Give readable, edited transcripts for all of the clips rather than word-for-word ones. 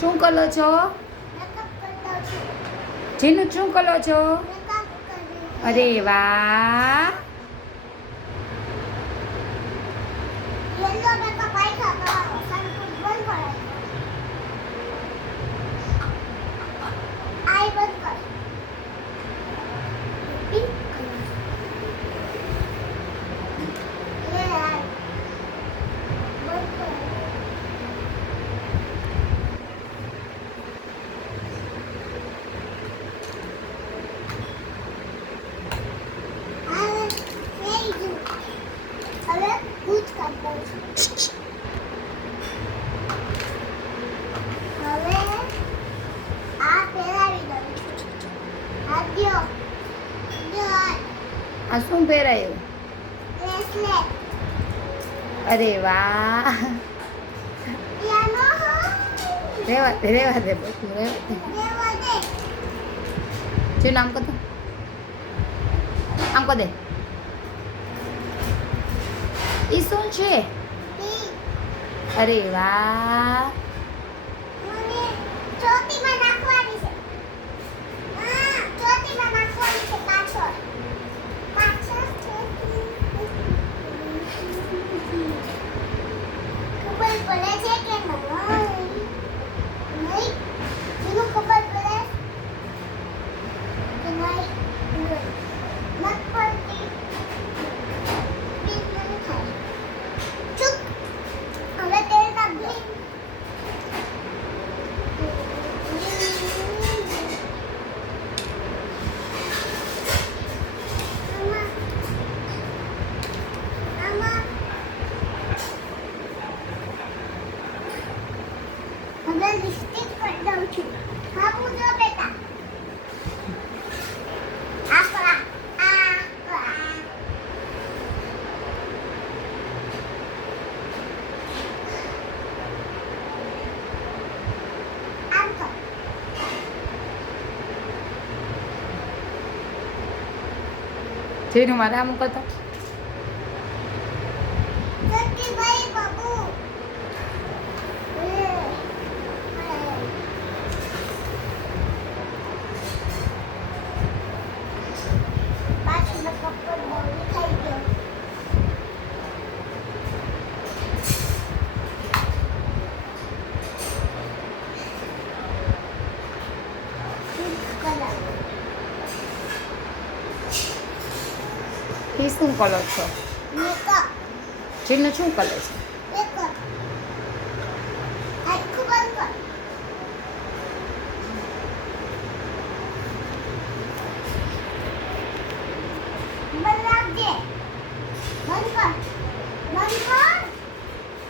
શું કરો છો? જીનું શું કરો છો? અરે વાહ. આ શું પહેરાયું? અરે વાહ. રેવા દે બધું રેવા દે. ચલો આમ કરતો, આમ કર દે. ઈ શું છે? અરે વાહ. હવે લિપસ્ટિક કરી દઉં છું. હા પૂજો બેટા. જીનું મારે આમ કરતો. એ શું કલર છો? જીનું શું કલર છે?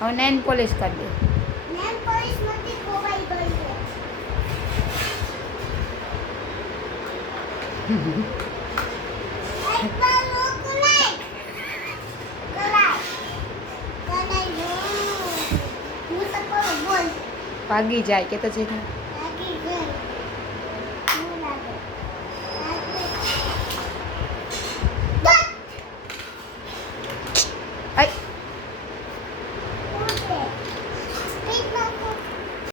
હવે નેન પોલિશ કરી દે. ભાગી જાય કે તો જીનું